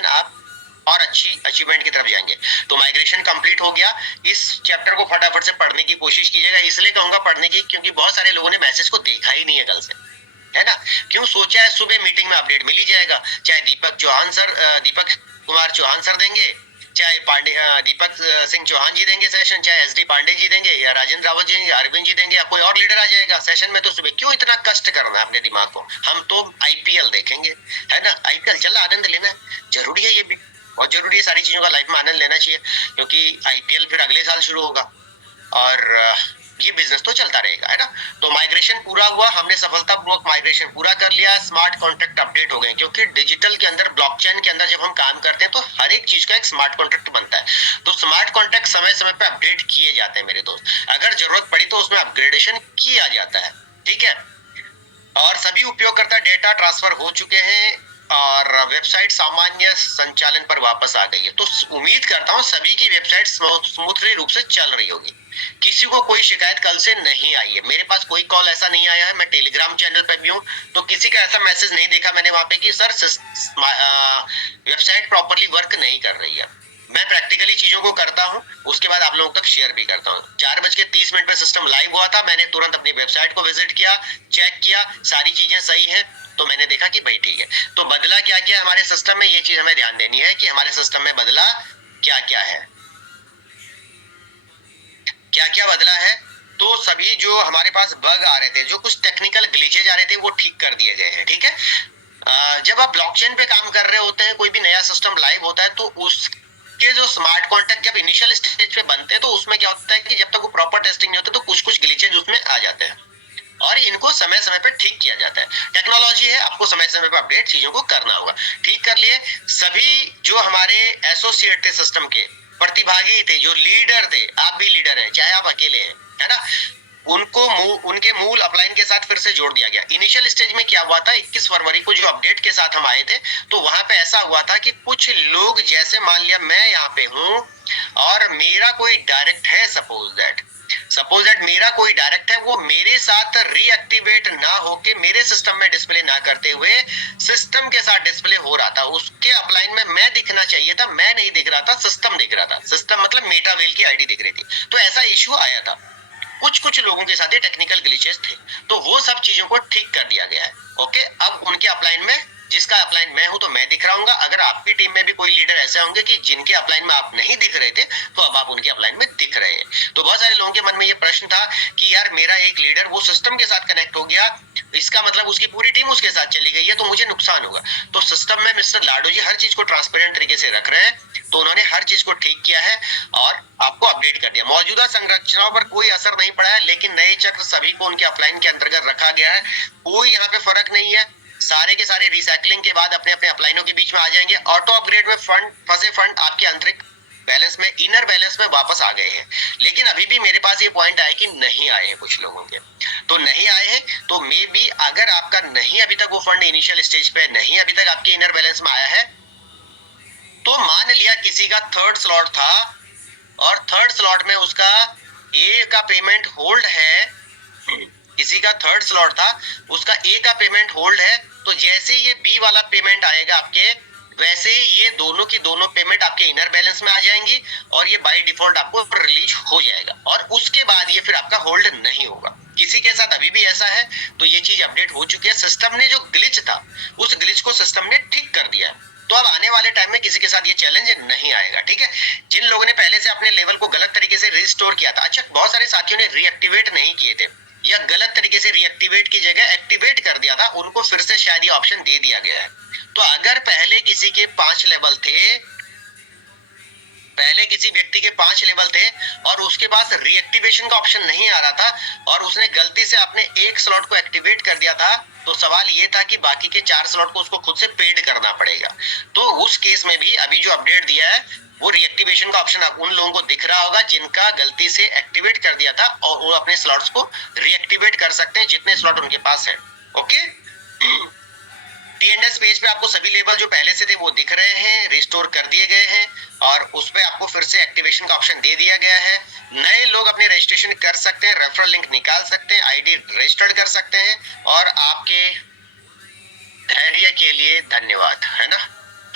Then आप और अच्छी अचीवमेंट की तरफ जाएंगे। तो माइग्रेशन कंप्लीट हो गया। इस चैप्टर को फटाफट से पढ़ने की कोशिश कीजिएगा। इसलिए कहूंगा पढ़ने की क्योंकि बहुत सारे लोगों ने मैसेज को देखा ही नहीं है कल से, है ना। क्यों सोचा है सुबह मीटिंग में अपडेट मिल ही जाएगा, चाहे दीपक कुमार चौहान सर देंगे, चाहे दीपक सिंह चौहान जी देंगे सेशन, चाहे एसडी पांडे जी देंगे, या राजेंद्र रावत जी देंगे, अरविंद जी देंगे, या कोई और लीडर आ जाएगा सेशन में। तो सुबह क्यों इतना कष्ट करना है अपने दिमाग को, हम तो आईपीएल देखेंगे, है ना। आईपीएल चल आनंद लेना है, जरूरी है, ये भी बहुत जरूरी है, सारी चीजों का लाइफ में आनंद लेना चाहिए, क्योंकि आईपीएल फिर अगले साल शुरू होगा और ये बिजनेस तो चलता रहेगा, है ना। तो माइग्रेशन पूरा हुआ, हमने सफलतापूर्वक माइग्रेशन पूरा कर लिया, स्मार्ट कॉन्ट्रैक्ट अपडेट हो गए, क्योंकि डिजिटल के अंदर, ब्लॉकचेन के अंदर जब हम काम करते हैं तो हर एक चीज का एक स्मार्ट कॉन्ट्रैक्ट बनता है। तो स्मार्ट कॉन्ट्रैक्ट समय समय पे अपडेट किए जाते हैं मेरे दोस्त, अगर जरूरत पड़ी तो उसमें अपग्रेडेशन किया जाता है, ठीक है। और सभी उपयोगकर्ता डेटा ट्रांसफर हो चुके हैं और वेबसाइट सामान्य संचालन पर वापस आ गई है। तो उम्मीद करता हूं सभी की वेबसाइट स्मूथली रूप से चल रही होगी, किसी को कोई शिकायत कल से नहीं आई है। मेरे पास कोई कॉल ऐसा नहीं आया है, मैं टेलीग्राम चैनल पर भी हूँ तो किसी का ऐसा मैसेज नहीं देखा मैंने वहां पे कि सर वेबसाइट प्रॉपरली वर्क नहीं कर रही है। मैं प्रैक्टिकली चीजों को करता हूं, उसके बाद आप लोगों तक शेयर भी करता हूं। 4:30 पे सिस्टम लाइव हुआ था, मैंने तुरंत अपनी वेबसाइट को विजिट किया, चेक किया, सारी चीजें सही है, तो मैंने देखा कि भाई ठीक है। तो बदला क्या क्या हमारे सिस्टम में, ये चीज हमें ध्यान देनी है कि हमारे सिस्टम में बदला क्या क्या है, क्या क्या बदला है। तो सभी जो हमारे पास बग आ रहे थे, जो कुछ टेक्निकल ग्लिचेज आ रहे थे, वो ठीक कर दिए गए हैं, ठीक है। जब आप ब्लॉकचेन पे काम कर रहे होते हैं, कोई भी नया सिस्टम लाइव होता है, तो उसके जो स्मार्ट कॉन्ट्रैक्ट जब इनिशियल स्टेज पे बनते हैं, तो उसमें क्या होता है कि जब तक वो प्रॉपर टेस्टिंग नहीं होते तो कुछ कुछ ग्लिचेज उसमें आ जाते हैं और इनको समय समय पे ठीक किया जाता है। टेक्नोलॉजी है, आपको समय समय पे अपडेट चीजों को करना होगा। ठीक कर लिए। सभी जो हमारे एसोसिएट थे सिस्टम के, प्रतिभागी थे, जो लीडर थे, आप भी लीडर हैं चाहे आप अकेले हैं, है ना, उनको उनके मूल अपलाइन के साथ फिर से जोड़ दिया गया। इनिशियल स्टेज में क्या हुआ था, 21 फरवरी को जो अपडेट के साथ हम आए थे, तो वहां पे ऐसा हुआ था कि कुछ लोग, जैसे मान लिया मैं यहाँ पे हूं और मेरा कोई डायरेक्ट है, सपोज दैट मेरा कोई डायरेक्ट है, वो मेरे साथ रीएक्टिवेट ना होके मेरे सिस्टम में डिस्प्ले ना करते हुए सिस्टम के साथ डिस्प्ले हो रहा था। उसके अपलाइन में मैं दिखना चाहिए था, मैं नहीं दिख रहा था, सिस्टम दिख रहा था। सिस्टम मतलब मेटावेल की आईडी दिख रही थी। तो ऐसा इश्यू आया था, कुछ लोगों के साथ ये टेक्निकल ग्लिचेस थे, तो वो सब चीजों को ठीक कर दिया गया है। ओके, अब उनके अपलाइन में, जिसका अपलाइन मैं हूं तो मैं दिख रहा हूँ। अगर आपकी टीम में भी कोई लीडर ऐसे होंगे कि जिनके अपलाइन में आप नहीं दिख रहे थे, तो अब आप उनके अपलाइन में दिख रहे हैं। तो बहुत सारे लोगों के मन में ये प्रश्न था कि यार मेरा एक लीडर वो सिस्टम के साथ कनेक्ट हो गया, इसका मतलब उसकी पूरी टीम उसके साथ चली गई है, तो मुझे नुकसान होगा। तो सिस्टम में मिस्टर लाडो जी हर चीज को ट्रांसपेरेंट तरीके से रख रहे हैं, तो उन्होंने हर चीज को ठीक किया है और आपको अपडेट कर दिया। मौजूदा संरचनाओं पर कोई असर नहीं पड़ा है, लेकिन नए चक्र सभी को उनके अपलाइन के अंतर्गत रखा गया है। कोई यहाँ पे फर्क नहीं है, सारे के सारे रिसाइकलिंग के बाद अपने अपने अपलाइनों के बीच में आ जाएंगे। ऑटो अपग्रेड में फंसे फंड आपके आंतरिक बैलेंस में, इनर बैलेंस में वापस आ गए हैं। लेकिन अभी भी मेरे पास ये पॉइंट आए कि नहीं आए हैं कुछ लोगों के, तो नहीं आए हैं, तो मे बी अगर आपका नहीं अभी तक वो फंड इनिशियल स्टेज पे नहीं अभी तक आपके इनर बैलेंस में आया है, तो मान लिया किसी का थर्ड स्लॉट था और थर्ड स्लॉट में उसका ए का पेमेंट होल्ड है, किसी का थर्ड स्लॉट था, उसका ए का पेमेंट होल्ड है, तो जैसे ये बी वाला पेमेंट आएगा आपके, वैसे ही ये दोनों की दोनों पेमेंट आपके इनर बैलेंस में आ जाएंगी और ये बाय डिफॉल्ट आपको रिलीज हो जाएगा और उसके बाद ये फिर आपका होल्ड नहीं होगा। किसी के साथ अभी भी ऐसा है, तो ये चीज अपडेट हो चुकी है। सिस्टम ने जो ग्लिच था, उस ग्लिच को सिस्टम ने ठीक कर दिया है, तो अब आने वाले टाइम में किसी के साथ ये चैलेंज नहीं आएगा, ठीक है। जिन लोगों ने पहले से अपने लेवल को गलत तरीके से रिस्टोर किया था, अच्छा बहुत सारे साथियों ने रीएक्टिवेट नहीं किए थे या गलत तरीके से रीएक्टिवेट की जगह एक्टिवेट कर दिया था, उनको फिर से शायद ये ऑप्शन दे दिया गया है। तो अगर पहले किसी के 5 लेवल थे, पहले किसी व्यक्ति के 5 लेवल थे और उसके पास रीएक्टिवेशन का ऑप्शन नहीं आ रहा था और उसने गलती से अपने एक स्लॉट को एक्टिवेट कर दिया था, तो सवाल ये था कि बाकी के 4 स्लॉट को उसको खुद से पेड करना पड़ेगा। तो उस केस में भी अभी जो अपडेट दिया है, वो रीएक्टिवेशन का ऑप्शन उन लोगों को दिख रहा होगा जिनका गलती से एक्टिवेट कर दिया था, और वो अपने स्लॉट्स को रीएक्टिवेट कर सकते हैं जितने स्लॉट उनके पास है। ओके, टीएनएस पेज पे आपको सभी लेवल जो पहले से थे वो दिख रहे हैं, रिस्टोर कर दिए गए हैं और उस पे आपको फिर से एक्टिवेशन का ऑप्शन दे दिया गया है। नए लोग अपने रजिस्ट्रेशन कर सकते हैं, रेफरल लिंक निकाल सकते हैं, आईडी रजिस्टर्ड कर सकते हैं और आपके धैर्य के लिए धन्यवाद, है ना।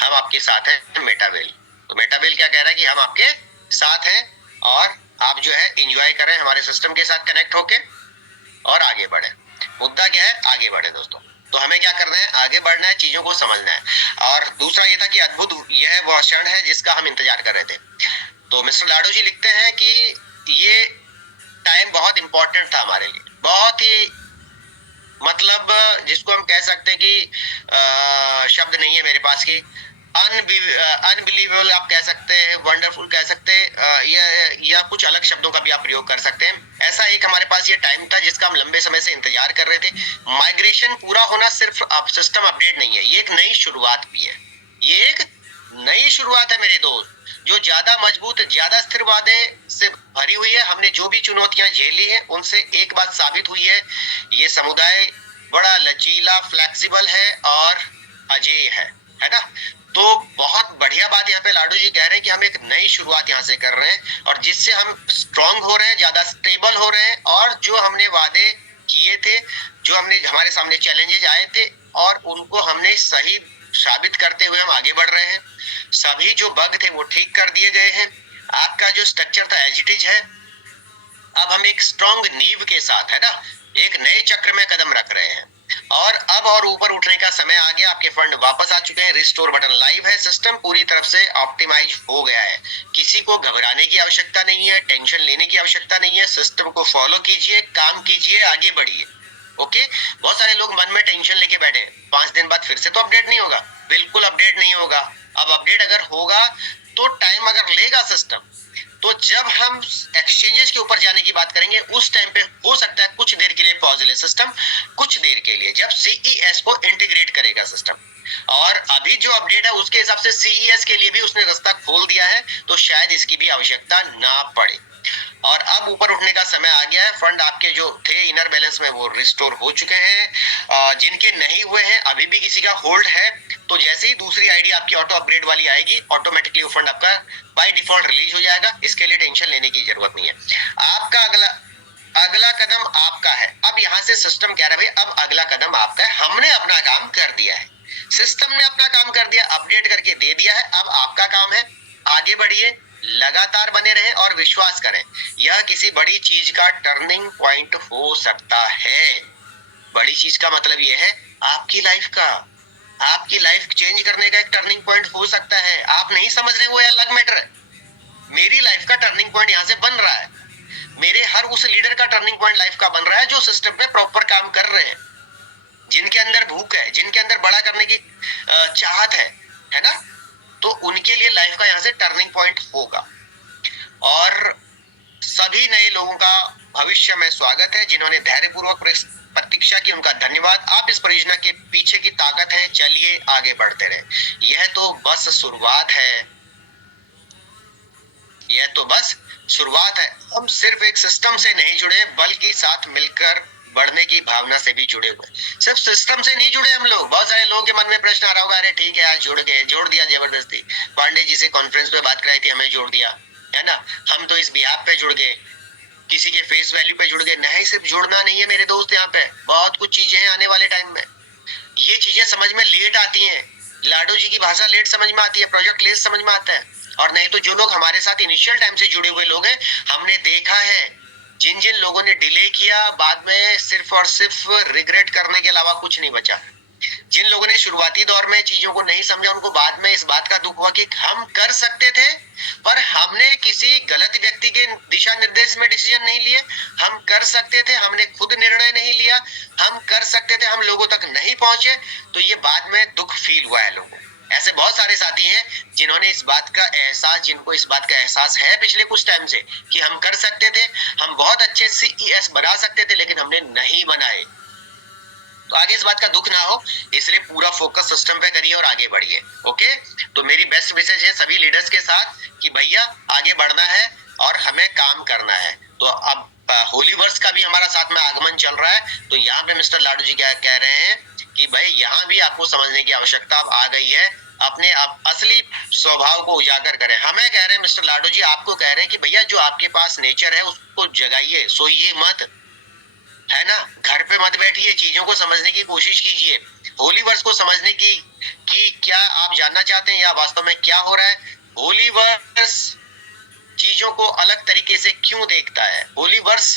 हम आपके साथ हैं मेटावेल। तो मेटावेल क्या कह रहा है कि हम आपके साथ हैं और आप जो है एंजॉय करें हमारे सिस्टम के साथ कनेक्ट होके और आगे बढ़े। मुद्दा क्या है, आगे बढ़े दोस्तों। तो हमें क्या करना है, आगे बढ़ना है, चीजों को समझना है। और दूसरा ये था कि अद्भुत यह वो क्षण है जिसका हम इंतजार कर रहे थे। तो मिस्टर लाडो जी लिखते हैं कि ये टाइम बहुत इंपॉर्टेंट था हमारे लिए, बहुत ही मतलब जिसको हम कह सकते हैं कि शब्द नहीं है मेरे पास की, अनबिलीवेबल आप कह सकते हैं, वंडरफुल कह सकते हैं, या कुछ अलग शब्दों का भी आप प्रयोग कर सकते हैं। ऐसा एक हमारे पास ये टाइम था जिसका हम लंबे समय से इंतजार कर रहे थे। माइग्रेशन पूरा होना सिर्फ सिस्टम अपडेट नहीं है, ये एक नई शुरुआत भी है। ये एक नई शुरुआत है मेरे दोस्त, जो ज्यादा मजबूत, ज्यादा स्थिर वादे से भरी हुई है। हमने जो भी चुनौतियां झेली हैं उनसे एक बात साबित हुई है, ये समुदाय बड़ा लचीला, फ्लेक्सिबल है और अजेय है ना। तो बहुत बढ़िया बात यहाँ पे लाडू जी कह रहे हैं कि हम एक नई शुरुआत यहाँ से कर रहे हैं और जिससे हम स्ट्रांग हो रहे हैं, ज्यादा स्टेबल हो रहे हैं और जो हमने वादे किए थे, जो हमने हमारे सामने चैलेंजेस आए थे और उनको हमने सही साबित करते हुए हम आगे बढ़ रहे हैं। सभी जो बग थे वो ठीक कर दिए गए हैं। आपका जो स्ट्रक्चर था एज इट इज है। अब हम एक स्ट्रॉन्ग नींव के साथ, है ना, एक नए चक्र में कदम रख रहे हैं और अब और ऊपर उठने का समय आ गया। आपके फंड वापस आ चुके हैं, रिस्टोर बटन लाइव है, सिस्टम पूरी तरफ से ऑप्टिमाइज हो गया है। किसी को घबराने की आवश्यकता नहीं है, टेंशन लेने की आवश्यकता नहीं है। सिस्टम को फॉलो कीजिए, काम कीजिए, आगे बढ़िए। ओके। बहुत सारे लोग मन में टेंशन लेके बैठे, 5 दिन बाद फिर से तो अपडेट नहीं होगा। बिल्कुल अपडेट नहीं होगा। अब अपडेट अगर होगा तो टाइम अगर लेगा सिस्टम, तो जब हम एक्सचेंजेस के ऊपर जाने की बात करेंगे उस टाइम पे हो सकता है कुछ देर के लिए पॉज ले सिस्टम, कुछ देर के लिए, जब सीईएस को इंटीग्रेट करेगा सिस्टम। और अभी जो अपडेट है उसके हिसाब से सीईएस के लिए भी उसने रास्ता खोल दिया है, तो शायद इसकी भी आवश्यकता ना पड़े। और अब ऊपर उठने का समय आ गया है। फंड आपके जो थे इनर बैलेंस में वो रिस्टोर हो चुके हैं। जिनके नहीं हुए हैं, अभी भी किसी का होल्ड है, तो जैसे ही दूसरी आईडी आपकी ऑटो अपग्रेड वाली आएगी, ऑटोमेटिकली वो फंड आपका बाय डिफॉल्ट रिलीज हो जाएगा। इसके लिए टेंशन लेने की जरूरत नहीं है। आपका अगला कदम आपका है। अब यहाँ से सिस्टम कह रहा है भाई अब अगला कदम आपका है। हमने अपना काम कर दिया है, सिस्टम ने अपना काम कर दिया, अपडेट करके दे दिया है। अब आपका काम है आगे बढ़िए, लगातार बने रहें और विश्वास करें, यह किसी बड़ी चीज का टर्निंग पॉइंट हो सकता है। बड़ी चीज का मतलब यह है आपकी लाइफ का, आपकी लाइफ चेंज करने का एक टर्निंग पॉइंट हो सकता है। आप नहीं समझ रहे, वो अलग मैटर है। मेरी लाइफ का टर्निंग पॉइंट यहाँ से बन रहा है। मेरे हर उस लीडर का टर्निंग पॉइंट लाइफ का बन रहा है जो सिस्टम पे प्रॉपर काम कर रहे हैं, जिनके अंदर भूख है, जिनके अंदर बड़ा करने की चाहत है ना। तो उनके लिए लाइफ का यहाँ से टर्निंग पॉइंट होगा। और सभी नए लोगों का भविष्य में स्वागत है। जिन्होंने धैर्यपूर्वक प्रतीक्षा की, उनका धन्यवाद। आप इस परियोजना के पीछे की ताकत है, चलिए आगे बढ़ते रहे। यह तो बस शुरुआत है, यह तो बस शुरुआत है। हम सिर्फ एक सिस्टम से नहीं जुड़े, बल्कि साथ मिलकर बढ़ने की भावना से भी जुड़े हुए। सिर्फ सिस्टम से नहीं जुड़े हम लोग। बहुत सारे लोगों के मन में प्रश्न आ रहा होगा, अरे ठीक है आज जुड़ गए, जोड़ दिया जबरदस्ती, पांडे जी से कॉन्फ्रेंस पे बात कराई थी, हमें जोड़ दिया, है ना, हम तो इस बिहाफ पे जुड़ गए, किसी के फेस वैल्यू पे जुड़ गए। नहीं, सिर्फ जुड़ना नहीं है मेरे दोस्त, यहाँ पे बहुत कुछ चीजें हैं आने वाले टाइम में। ये चीजें समझ में लेट आती हैं, लाडो जी की भाषा लेट समझ में आती है, प्रोजेक्ट लेट समझ में आता है। और नहीं तो जो लोग हमारे साथ इनिशियल टाइम से जुड़े हुए लोग हैं, हमने देखा है जिन जिन लोगों ने डिले किया, बाद में सिर्फ और सिर्फ रिग्रेट करने के अलावा कुछ नहीं बचा। जिन लोगों ने शुरुआती दौर में चीजों को नहीं समझा, उनको बाद में इस बात का दुख हुआ कि हम कर सकते थे, पर हमने किसी गलत व्यक्ति के दिशा निर्देश में डिसीजन नहीं लिए। हम कर सकते थे, हमने खुद निर्णय नहीं लिया। हम कर सकते थे, हम लोगों तक नहीं पहुंचे, तो ये बाद में दुख फील हुआ है लोगों को। ऐसे बहुत सारे साथी हैं जिन्होंने इस बात का एहसास, जिनको इस बात का एहसास है पिछले कुछ टाइम से कि हम कर सकते थे, हम बहुत अच्छे सीईएस बना सकते थे, लेकिन हमने नहीं बनाए। तो आगे इस बात का दुख ना हो, इसलिए पूरा फोकस सिस्टम पे करिए और आगे बढ़िए। ओके। तो मेरी बेस्ट मैसेज है सभी लीडर्स के साथ कि भैया आगे बढ़ना है और हमें काम करना है। तो अब होली वर्ष का भी हमारा साथ में आगमन चल रहा है, तो यहाँ पे मिस्टर लाडू जी क्या कह रहे हैं कि भाई यहाँ भी आपको समझने की आवश्यकता अब आ गई है। अपने असली स्वभाव को उजागर करें। हमें कह रहे हैं मिस्टर लाडू जी, आपको कह रहे हैं कि भैया जो आपके पास नेचर है उसको जगाइए, सोइए मत, है ना, घर पे मत बैठिए, चीजों को समझने की कोशिश कीजिए। होली वर्ष को समझने की कि क्या आप जानना चाहते हैं या वास्तव में क्या हो रहा है? होलीवर्स चीजों को अलग तरीके से क्यों देखता है? होलीवर्स,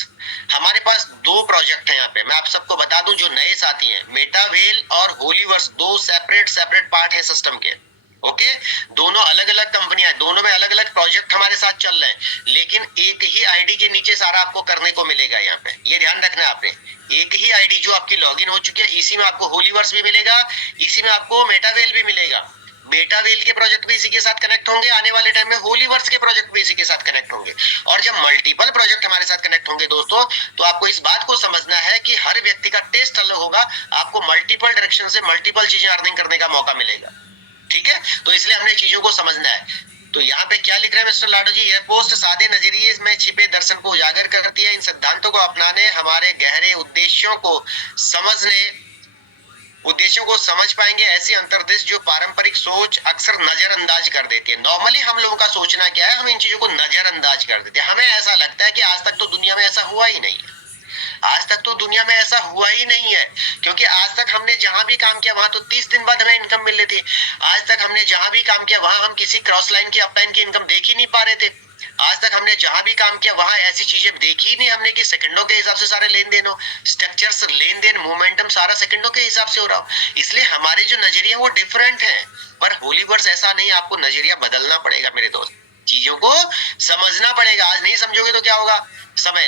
हमारे पास दो प्रोजेक्ट हैं यहाँ पे, मैं आप सबको बता दूं जो नए साथी हैं, मेटावेल और होलीवर्स दो सेपरेट पार्ट है सिस्टम के। ओके, दोनों अलग अलग कंपनियां, दोनों में अलग अलग प्रोजेक्ट हमारे साथ चल रहे हैं, लेकिन एक ही आईडी के नीचे सारा आपको करने को मिलेगा। यहाँ पे ये ध्यान रखना है आपने, एक ही आईडी जो आपकी लॉगिन हो चुकी है, इसी में आपको होलीवर्स भी मिलेगा, इसी में आपको मेटावेल भी मिलेगा। मेटावेल के प्रोजेक्ट भी इसी के साथ कनेक्ट होंगे, आने वाले टाइम में होलीवर्स के प्रोजेक्ट भी इसी के साथ कनेक्ट होंगे। और जब मल्टीपल प्रोजेक्ट हमारे साथ कनेक्ट होंगे दोस्तों, तो आपको इस बात को समझना है कि हर व्यक्ति का टेस्ट अलग होगा, आपको मल्टीपल डायरेक्शन से मल्टीपल चीजें अर्निंग करने का मौका मिलेगा। ठीक है, तो इसलिए हमने चीजों को समझना है। तो यहाँ पे क्या लिख रहे हैं मिस्टर लाडो जी? यह पोस्ट सादे नजरिए में छिपे दर्शन को उजागर करती है। इन सिद्धांतों को अपनाने, हमारे गहरे उद्देश्यों को समझ पाएंगे। ऐसी अंतर्दृष्टि जो पारंपरिक सोच अक्सर नजरअंदाज कर देती है। नॉर्मली हम लोगों का सोचना क्या है, हम इन चीजों को नजरअंदाज कर देते हैं। हमें ऐसा लगता है कि आज तक तो दुनिया में ऐसा हुआ ही नहीं है, आज तक तो दुनिया में ऐसा हुआ ही नहीं है, क्योंकि आज तक हमने जहां भी काम किया वहां तो 30 दिन बाद हमें इनकम मिल रही थी। आज तक हमने जहां भी काम किया वहां हम किसी क्रॉस लाइन की अपलाइन की इनकम देख ही नहीं पा रहे थे। आज तक हमने जहां भी काम किया वहां ऐसी चीजें देखी ही नहीं हमने कि सेकंडों के हिसाब से सारे लेन देन हो, स्ट्रक्चर्स, लेन देन, मोमेंटम सारा सेकंडों के हिसाब से हो रहा हो। इसलिए हमारे जो नजरिया वो डिफरेंट है। पर होलीवर्स ऐसा नहीं, आपको नजरिया बदलना पड़ेगा मेरे दोस्त, चीजों को समझना पड़ेगा। आज नहीं समझोगे तो क्या होगा? समय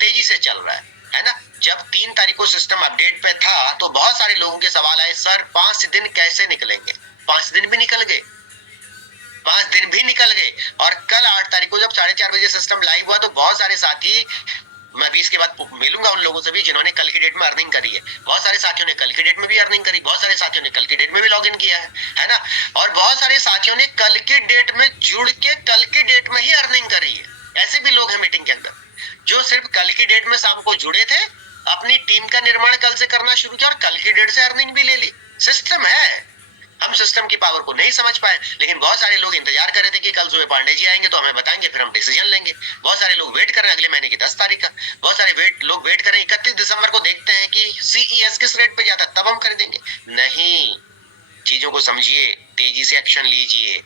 तेजी से चल रहा है ना। जब 3 तारीख को सिस्टम अपडेट पे था तो बहुत सारे लोगों के सवाल आए, सर 5 दिन कैसे निकलेंगे? 5 दिन भी निकल गए, 5 दिन भी निकल गए। और कल 8 तारीख को जब 4:30 बजे सिस्टम लाइव हुआ तो बहुत सारे साथी, मैं भी इसके बाद मिलूंगा उन लोगों से भी जिन्होंने कल की डेट में अर्निंग करी है। बहुत सारे साथियों ने कल की डेट में भी अर्निंग करी, बहुत सारे साथियों ने कल की डेट में भी लॉगिन किया है ना। और बहुत सारे साथियों ने कल की डेट में जुड़ के कल की डेट में ही अर्निंग करी है। ऐसे भी लोग हैं मीटिंग के अंदर जो सिर्फ कल की डेट में शाम को जुड़े थे, अपनी टीम का निर्माण कल से करना शुरू किया और कल की डेट से अर्निंग भी ले ली। सिस्टम है, हम सिस्टम की पावर को नहीं समझ पाए, लेकिन बहुत सारे लोग इंतजार कर रहे थे कि कल सुबह पांडे जी आएंगे तो हमें बताएंगे, फिर हम डिसीजन लेंगे। बहुत सारे लोग वेट कर रहे हैं अगले महीने की 10 तारीख का, बहुत सारे लोग वेट कर रहे हैं 31 दिसंबर को, देखते हैं कि CES किस रेट पे जाता है तब हम खरीदेंगे। नहीं, चीजों को समझिए, तेजी से एक्शन लीजिए।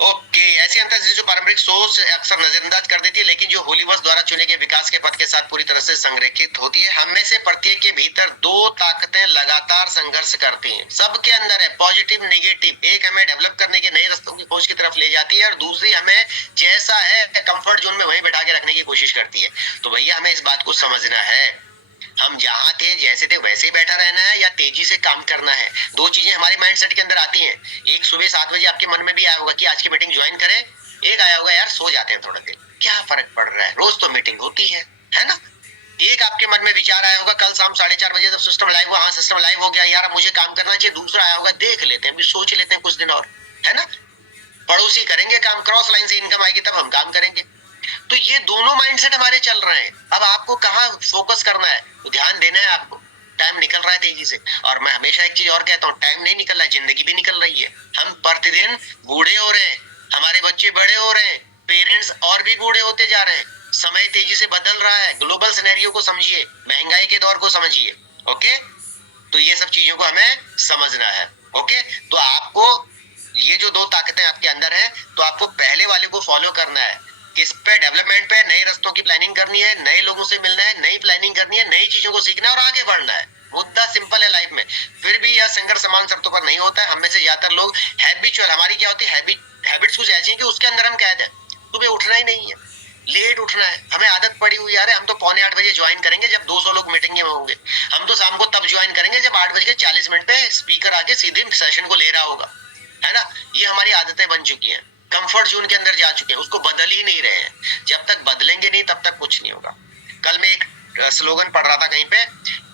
ओके, ऐसी अंतर्दृष्टि जो पारंपरिक सोच अक्सर नजरअंदाज कर देती है, लेकिन जो होलीवर्स द्वारा चुने गए विकास के पथ के साथ पूरी तरह से संरेखित होती है। हम में से प्रत्येक के भीतर 2 ताकतें लगातार संघर्ष करती हैं, सबके अंदर है, पॉजिटिव नेगेटिव। एक हमें डेवलप करने के नए रास्तों की खोज की तरफ ले जाती है और दूसरी हमें जैसा है कंफर्ट जोन में वहीं बैठा के रखने की कोशिश करती है। तो भैया हमें इस बात को समझना है, हम जहां थे जैसे थे वैसे ही बैठा रहना है या तेजी से काम करना है। 2 चीजें हमारे माइंडसेट के अंदर आती हैं। एक, सुबह 7 बजे आपके मन में भी आया होगा कि आज की मीटिंग ज्वाइन करें। एक आया होगा यार सो जाते हैं थोड़ा देर, क्या फर्क पड़ रहा है, रोज तो मीटिंग होती है ना। एक आपके मन में विचार आया होगा कल शाम 4:30 बजे जब सिस्टम लाइव हुआ, हाँ सिस्टम लाइव हो गया यार मुझे काम करना चाहिए। दूसरा आया होगा देख लेते हैं, भी सोच लेते हैं कुछ दिन और, है ना। पड़ोसी करेंगे काम, क्रॉस लाइन से इनकम आएगी तब हम काम करेंगे। तो ये दोनों माइंडसेट हमारे चल रहे हैं। अब आपको कहाँ फोकस करना है, तो ध्यान देना है आपको। टाइम निकल रहा है तेजी से, और मैं हमेशा एक चीज और कहता हूँ, टाइम नहीं निकल रहा है, जिंदगी भी निकल रही है। हम प्रतिदिन बूढ़े हो रहे हैं, हमारे बच्चे बड़े हो रहे हैं, पेरेंट्स और भी बूढ़े होते जा रहे हैं, समय तेजी से बदल रहा है। ग्लोबल सिनेरियो को समझिए, महंगाई के दौर को समझिए। ओके, तो ये सब चीजों को हमें समझना है। ओके, तो आपको ये जो 2 ताकतें आपके अंदर है, तो आपको पहले वाले को फॉलो करना है। किस पे? डेवलपमेंट पे, नए रास्तों की प्लानिंग करनी है, नए लोगों से मिलना है, नई प्लानिंग करनी है, नई चीजों को सीखना है और आगे बढ़ना है। मुद्दा सिंपल है लाइफ में। फिर भी यह संघर्ष समान शर्तों पर नहीं होता है। हम में से ज्यादातर लोग हैबिचुअल, हमारी क्या होती है हैबिट्स कुछ ऐसी हैं कि उसके अंदर हम कहते हैं सुबह उठना ही नहीं है, लेट उठना है, हमें आदत पड़ी हुई यार, हम तो 7:45 बजे ज्वाइन करेंगे जब 200 लोग मीटिंग में होंगे। हम तो शाम को तब ज्वाइन करेंगे जब 8:40 पे स्पीकर आके सीधे सेशन को ले रहा होगा, है ना। ये हमारी आदतें बन चुकी हैं, कंफर्ट जोन के अंदर जा चुके हैं, उसको बदल ही नहीं रहे हैं। जब तक बदलेंगे नहीं तब तक कुछ नहीं होगा। कल मैं एक स्लोगन पढ़ रहा था कहीं पे,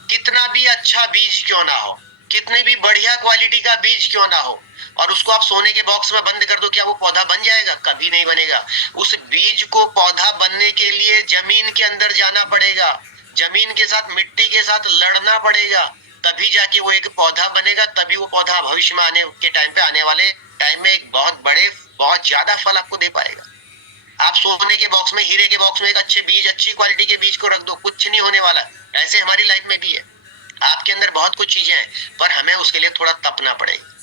कितना भी अच्छा बीज क्यों ना हो, कितनी भी बढ़िया क्वालिटी का बीज क्यों ना हो, और उसको आप सोने के बॉक्स में बंद कर दो, क्या वो पौधा बन जाएगा? कभी नहीं बनेगा। उस बीज को पौधा बनने के लिए जमीन के अंदर जाना पड़ेगा, जमीन के साथ, मिट्टी के साथ लड़ना पड़ेगा, तभी जाके वो एक पौधा बनेगा। तभी वो पौधा भविष्य में आने के टाइम पे, आने वाले टाइम में एक बहुत ज्यादा फल आपको दे पाएगा। आप सोने के बॉक्स में, हीरे के बॉक्स में एक अच्छे बीज, अच्छी क्वालिटी के बीज को रख दो, कुछ नहीं होने वाला। ऐसे हमारी लाइफ में भी है आपके अंदर बहुत कुछ चीजें हैं, पर हमें उसके लिए थोड़ा तपना पड़ेगा,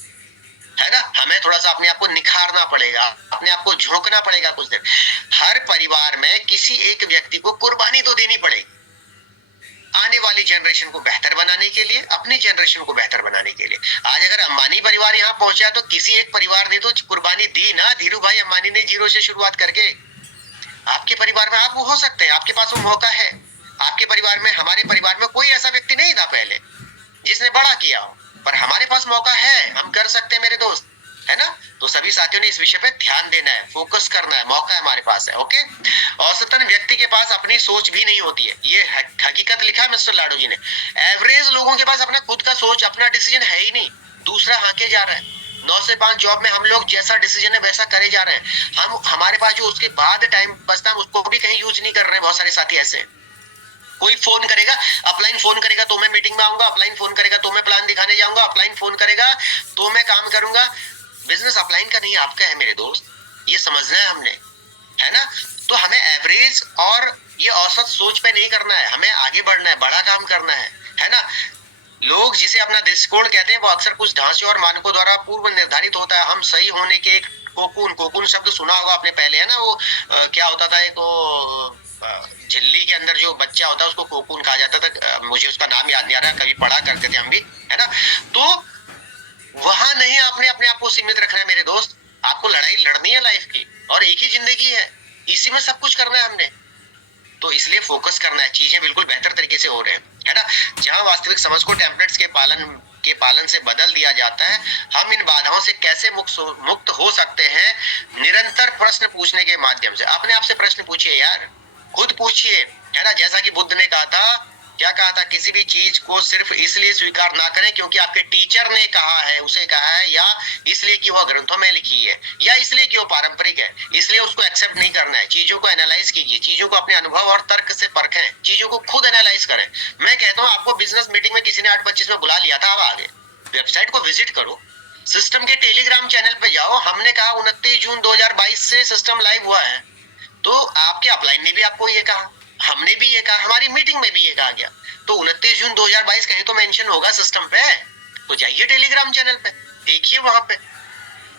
है ना। हमें थोड़ा सा अपने आप को निखारना पड़ेगा, अपने आप को झोंकना पड़ेगा कुछ देर। हर परिवार में किसी एक व्यक्ति को कुर्बानी तो देनी पड़ेगी, आने वाली जनरेशन को बेहतर बनाने के लिए, अपनी जनरेशन को बेहतर बनाने के लिए। आज अगर अंबानी परिवार यहाँ पहुंचा तो किसी एक परिवार ने तो कुर्बानी दी ना। धीरू भाई अंबानी ने जीरो से शुरुआत करके, आपके परिवार में आप वो हो सकते हैं, आपके पास वो मौका है। आपके परिवार में, हमारे परिवार में कोई ऐसा व्यक्ति नहीं था पहले जिसने बड़ा किया हो, पर हमारे पास मौका है, हम कर सकते हैं मेरे दोस्त, है ना। तो सभी साथियों ने इस विषय पे ध्यान देना है, फोकस करना है, मौका हमारे पास है। ओके, औसतन व्यक्ति के पास अपनी सोच भी नहीं होती है, ये हकीकत लिखा है मिस्टर लाडो जी ने। एवरेज लोगों के पास अपना खुद का सोच, अपना डिसीजन है ही नहीं, दूसरा हाके जा रहा है। 9 से 5 जॉब में हम लोग जैसा डिसीजन है वैसा करे जा रहे हैं। हमारे पास जो उसके बाद टाइम बचता है उसको भी कहीं यूज नहीं कर रहे हैं। बहुत सारे साथी ऐसे हैं, कोई फोन करेगा, अपलाइन फोन करेगा तो मैं मीटिंग में आऊंगा, अपलाइन फोन करेगा तो मैं प्लान दिखाने जाऊंगा, अपलाइन फोन करेगा तो मैं काम करूंगा। बिजनेस अपलाइन का नहीं, आपका है मेरे दोस्त, ये समझना है हमने, है ना। तो हमें एवरेज और ये औसत सोच पे नहीं करना है, हमें आगे बढ़ना है, बड़ा काम करना है ना। लोग जिसे अपना दृष्टिकोण कहते हैं वो अक्सर कुछ ढांचे और मानकों द्वारा पूर्व निर्धारित होता है। हम सही होने के एक कोकून शब्द सुना होगा आपने पहले, है ना। वो क्या होता था, एक झिल्ली के अंदर जो बच्चा होता है उसको कोकून कहा जाता था, मुझे उसका नाम याद नहीं आ रहा, कभी पढ़ा करते थे हम भी, है ना। तो वहां नहीं आपने अपने आप को सीमित रखना है मेरे दोस्त, आपको लड़ाई लड़नी है लाइफ की, और एक ही जिंदगी है, इसी में सब कुछ करना है हमने। तो इसलिए फोकस करना है, चीजें बिल्कुल बेहतर तरीके से हो रहे हैं, है ना। जहां वास्तविक समझ को टेम्पलेट्स के पालन से बदल दिया जाता है, हम इन बाधाओं से कैसे मुक्त हो सकते हैं। निरंतर प्रश्न पूछने के माध्यम से, अपने आप से प्रश्न पूछिए यार, खुद पूछिए, है ना। जैसा कि बुद्ध ने कहा था, क्या कहा था, किसी भी चीज को सिर्फ इसलिए स्वीकार ना करें क्योंकि आपके टीचर ने कहा है, उसे कहा है, या इसलिए कि वह ग्रंथों में लिखी है, या इसलिए कि वो पारंपरिक है, इसलिए उसको एक्सेप्ट नहीं करना है। चीजों को एनालाइज कीजिए, चीजों को अपने अनुभव और तर्क से परखें, चीजों को खुद एनालाइज करें। मैं कहता हूँ आपको बिजनेस मीटिंग में किसी ने 8:25 में बुला लिया था, अब आगे वेबसाइट को विजिट करो, सिस्टम के टेलीग्राम चैनल पे जाओ। हमने कहा 29 जून 2022 से सिस्टम लाइव हुआ है, तो आपके अपलाइन ने भी आपको ये कहा, हमने भी ये कहा, हमारी मीटिंग में भी ये कहा गया। तो 29 जून 2022 कहीं तो मेंशन होगा सिस्टम पे, तो जाइए टेलीग्राम चैनल पे, देखिए वहां पे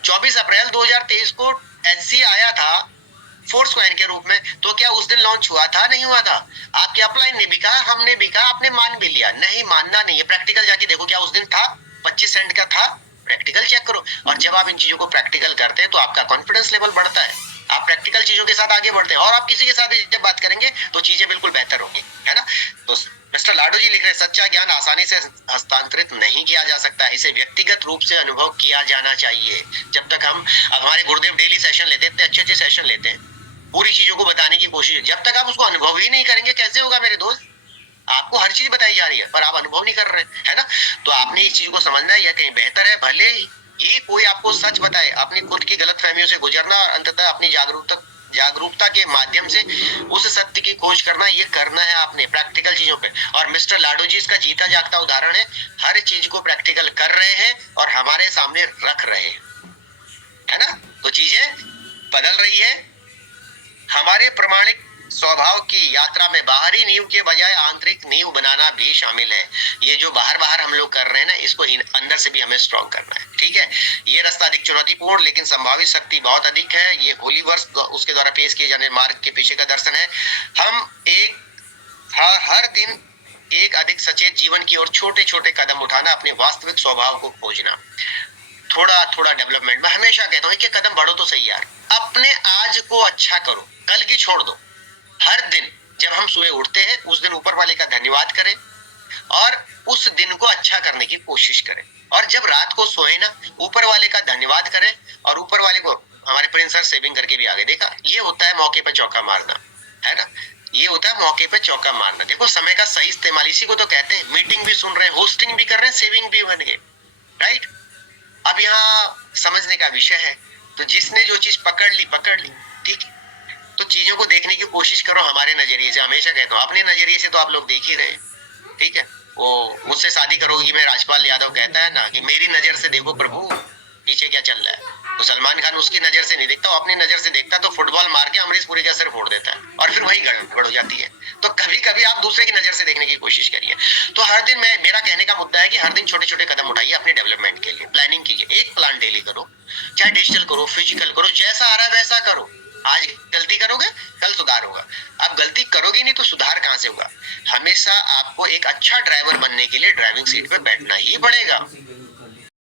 24 अप्रैल 2023 को एचसी आया था फोर्स कॉइन के रूप में, तो क्या उस दिन लॉन्च हुआ था? नहीं हुआ था। आपके अपलाइन ने भी कहा, हमने भी कहा, आपने मान भी लिया। नहीं, मानना नहीं है, प्रैक्टिकल जाके देखो क्या उस दिन था, 25 सेंट का था, प्रैक्टिकल चेक करो। और जब आप इन चीजों को प्रैक्टिकल करते हैं तो आपका कॉन्फिडेंस लेवल बढ़ता है, आप प्रैक्टिकल चीजों के साथ आगे बढ़ते हैं, और आप किसी के साथ जब बात करेंगे तो चीजें बिल्कुल बेहतर होंगी, है ना। तो मिस्टर लाडो जी लिख रहे हैं, सच्चा ज्ञान आसानी से हस्तांतरित नहीं किया जा सकता, इसे व्यक्तिगत रूप से अनुभव किया जाना चाहिए। जब तक हम, अब हमारे गुरुदेव डेली सेशन लेते हैं, अच्छे सेशन लेते हैं, पूरी चीजों को बताने की कोशिश, जब तक आप उसको अनुभव ही नहीं करेंगे कैसे होगा मेरे दोस्त। आपको हर चीज बताई जा रही है पर आप अनुभव नहीं कर रहे, है ना। तो आपने इस चीज को समझना है, यह कहीं बेहतर है भले ही कोई आपको सच बताए, अपनी खुद की गलतफहमियों से गुजरना और अंततः अपनी जागरूकता के माध्यम से उस सत्य की खोज करना, ये करना है आपने प्रैक्टिकल चीजों पे। और मिस्टर लाडो जी इसका जीता जागता उदाहरण है, हर चीज को प्रैक्टिकल कर रहे हैं और हमारे सामने रख रहे हैं, है ना। तो चीजें बदल रही है। हमारे प्रमाणिक स्वभाव की यात्रा में बाहरी नींव के बजाय आंतरिक नींव बनाना भी शामिल है। ये जो बाहर हम लोग कर रहे हैं ना, इसको अंदर से भी हमें स्ट्रॉन्ग करना है, ठीक है। ये रास्ता अधिक चुनौतीपूर्ण लेकिन संभावित शक्ति बहुत अधिक है। ये होली वर्ष उसके द्वारा पेश किए जाने मार्ग के पीछे का दर्शन है। हम हर दिन एक अधिक सचेत जीवन की ओर छोटे छोटे कदम उठाना, अपने वास्तविक स्वभाव को खोजना, थोड़ा डेवलपमेंट। मैं हमेशा कहता हूँ एक कदम बढ़ो तो सही यार, अपने आज को अच्छा करो, कल की छोड़ दो। हर दिन जब हम सुबह उठते हैं उस दिन ऊपर वाले का धन्यवाद करें और उस दिन को अच्छा करने की कोशिश करें। और जब रात को सोए ना, ऊपर वाले का धन्यवाद करें और ऊपर वाले को, हमारे प्रिंस सर सेविंग करके भी आगे देखा, ये होता है मौके पर चौका मारना, है ना। ये होता है मौके पर चौका मारना। देखो समय का सही इस्तेमाल इसी को तो कहते हैं। मीटिंग भी सुन रहे हैं, होस्टिंग भी कर रहे हैं, सेविंग भी बन गए, राइट। अब यहाँ समझने का विषय है, तो जिसने जो चीज पकड़ ली, ठीक है। तो चीजों को देखने की कोशिश करो हमारे नजरिए से। हमेशा कहता हूँ अपने नजरिए से तो आप लोग देख ही रहे, ठीक है। वो मुझसे शादी करोगी मैं, राजपाल यादव कहता है ना कि मेरी नजर से देखो प्रभु पीछे क्या चल रहा है। तो सलमान खान उसकी नजर से नहीं देखता, वो अपनी नजर से देखता, तो फुटबॉल मार के अमरीश पुरी का सिर फोड़ देता है और फिर वही गड़बड़ हो जाती है। तो कभी कभी आप दूसरे की नजर से देखने की कोशिश करिए। तो हर दिन मेरा कहने का मुद्दा है कि हर दिन छोटे छोटे कदम उठाइए अपने डेवलपमेंट के लिए, प्लानिंग कीजिए, एक प्लान डेली करो, चाहे डिजिटल करो, फिजिकल करो, जैसा आ रहा है वैसा करो। आज गलती करोगे, कल सुधार होगा। अब गलती करोगे नहीं तो सुधार कहां से होगा? हमेशा आपको एक अच्छा ड्राइवर बनने के लिए ड्राइविंग सीट पे बैठना ही पड़ेगा।